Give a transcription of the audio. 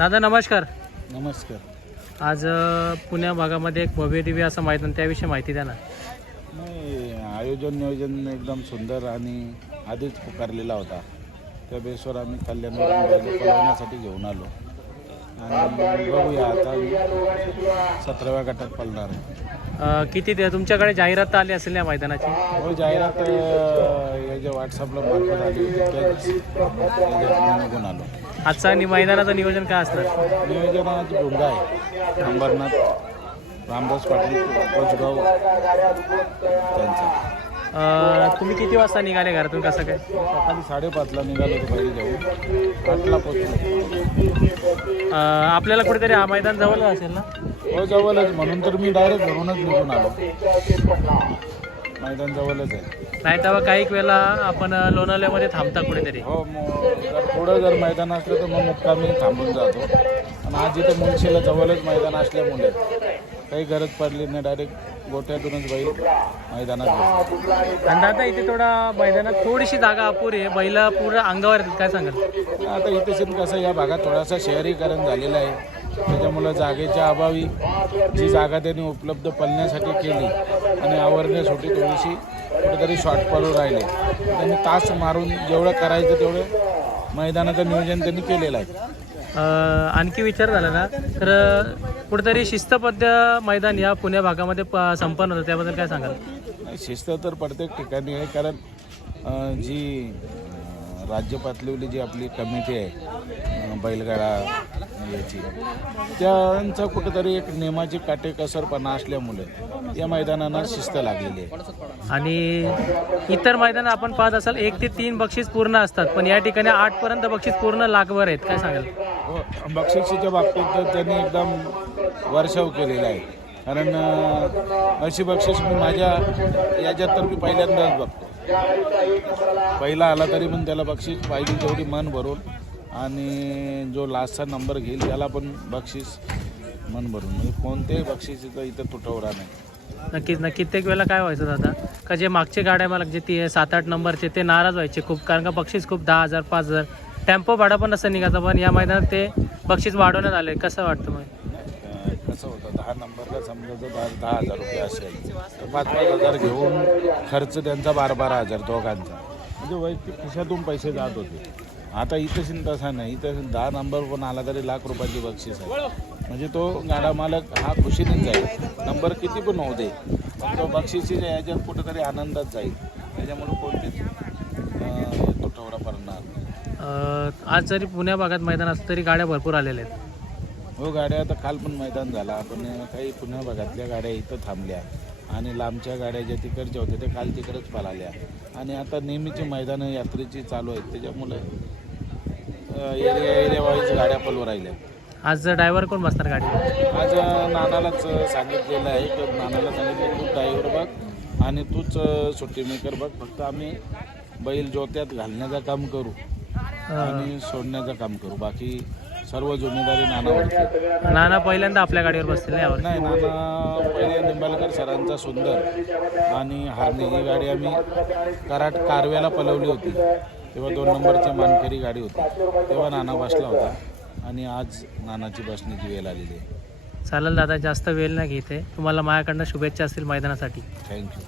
दादा नमस्कार. नमस्कार. आज पुण्या भागामध्ये एक भव्य दिव्य असं मैदान त्याविषयी माहिती द्या ना. नाही आयोजन नियोजन एकदम सुंदर आणि आधीच पुकारलेला होता. त्या बेसवर आम्ही पळवण्यासाठी घेऊन आलो. आणि बघूया आता सतराव्या गटात अ, किती ते तुमच्याकडे जाहिरात आली असेल या मैदानाची? हो जाहिरात अं, हे जे व्हॉट्सअपला मार्फत आली होती त्याच त्याच्यात निघून आलो. आजचा आणि मैदानाचं नियोजन काय असणार नियोजन आज भोंगा आहे. अंबरनाथ रामदास पाटील कोचगाव. त्यांचा. अ, तुम्ही किती वाजता निघाले घरातून? कसं काय? सकाळी साडेपाचला निघालो होतो बैल घेऊन आठला पोचलो अ, आपल्याला कुठेतरी हा मैदान जवळ असेल ना? हो जवळच. म्हणून तर मी डायरेक्ट घरूनच निघून आलो. मैदान जवळच आहे. नाही तेव्हा काही वेळेला आपण अ, लोणावळ्यामध्ये थांबता कुठेतरी. हो मग जर पुढं जर मैदान असलं तर मग मुक्कामी थांबून जातो. आणि आज इथं मुळशीला जवळच मैदान असल्यामुळे काही गरज पडली नाही डायरेक्ट गोट्यातूनच बैल मैदानात आणि दादा इथे थोडा मैदानात थोडीशी जागा अपुरी आहे. बैल पूर्ण अंगावर येतात काय सांगाल? आता इथे सीन कसं या भागात थोडासा शहरीकरण झालेलं आहे. त्याच्यामुळं जागेच्या अभावी जी जागा त्यांनी उपलब्ध पळण्यासाठी केली आणि आवरण्यासाठी थोडीशी कुठेतरी शॉर्ट पडू राहिले. त्यांनी तास मारून जेवढं करायचं तेवढं मैदानाचं नियोजन त्यांनी केलेलं आहे. अ, आणखी विचार झाला ना तर कुठेतरी शिस्तबद्ध मैदान या पुणे भागामध्ये प- संपन्न होतं त्याबद्दल काय सांगाल? नाही, शिस्त तर प्रत्येक ठिकाणी आहे कारण अं, जी राज्य पातळीवरली जी आपली कमिटी आहे बैलगाडा याची त्यांचा कुठेतरी एक नियमाची काटेकसरपणा असल्यामुळे या मैदानांना शिस्त लागलेली आहे. आणि इतर मैदान आपण पाहत असाल एक ते तीन बक्षीस पूर्ण असतात पण या ठिकाणी आठ पर्यंत बक्षीस पूर्ण लागवर आहेत काय सांगाल? हो बक्षिसीच्या बाबतीत तर त्यांनी एकदम वर्षाव केलेला आहे. कारण अशी बक्षीस मी माझ्या याच्यात तर मी पहिल्यांदाच बघतो. पहिला आला तरी पण त्याला बक्षीस पाहिजे तेवढी मन भरून. आणि जो लास्टचा नंबर घेईल त्याला पण बक्षीस मन भरून. म्हणजे कोणतेही बक्षीस इथं तुटवडा नाही. नक्कीच ना कित्येक वेळेला काय व्हायचं दादा? का जे मागचे गाड्या मला जे ती सात आठ नंबरचे ते नाराज व्हायचे खूप. कारण का बक्षीस खूप दहा हजार पाच हजार. टेम्पो भाडा पण असं निघायचं पण या मैदानात ते बक्षीस वाढवण्यात आले कसं वाटतं मग? कसं दहा नंबरला समजा जर दहा दहा हजार रुपये असेल तर पाच पाच हजार घेऊन खर्च त्यांचा बारा बारा हजार दोघांचा. म्हणजे वैयक्तिक खिशातून पैसे जात होते. आता इथं शिन तसा नाही इथं दहा नंबर पण आला तरी लाख रुपयाची बक्षीस आहे. म्हणजे तो गाडा मालक हा खुशीनेच जाईल. नंबर किती पण होऊ दे पण तो बक्षिसीच्या याच्यात कुठेतरी आनंदात जाईल. त्याच्यामुळे कोणतीच तुटवडा पडणार आज जरी पुण्या भागात मैदान असलं तरी गाड्या भरपूर आलेल्या आहेत. हो गाड्या आता काल पण मैदान झाला. पण काही पुण्या भागातल्या गाड्या इथं थांबल्या. आणि लांबच्या गाड्या ज्या तिकडच्या होत्या त्या काल तिकडंच पळाल्या. आणि आता नेहमीची मैदानं यात्रेची चालू आहेत. त्याच्यामुळे एरिया एरिया वाईज गाड्या पलव राहिल्या. आज ड्रायव्हर कोण बसणार गाडी आज नानालाच सांगितलेलं आहे. की नानाला सांगितलं तू ड्रायव्हर बघ आणि तूच सुट्टी मेकर बघ. फक्त आम्ही बैल जोत्यात घालण्याचं काम करू आणि सोडण्याचं काम करू. बाकी सर्व जिम्मेदारी नानावरती नाना पहिल्यांदा आपल्या गाडीवर बसतील ना यावर नाही नाना पहिले निंबाळकर सरांचा सुंदर आणि हारणे ही गाडी आम्ही कराट कारव्याला पलवली होती. तेव्हा दोन नंबरची मानकरी गाडी होती. तेव्हा नाना बसला होता आणि आज नानाची बसण्याची वेळ आलेली आहे. चालेल दादा जास्त वेळ नाही घेते तुम्हाला माझ्याकडनं शुभेच्छा असतील मैदानासाठी. थँक्यू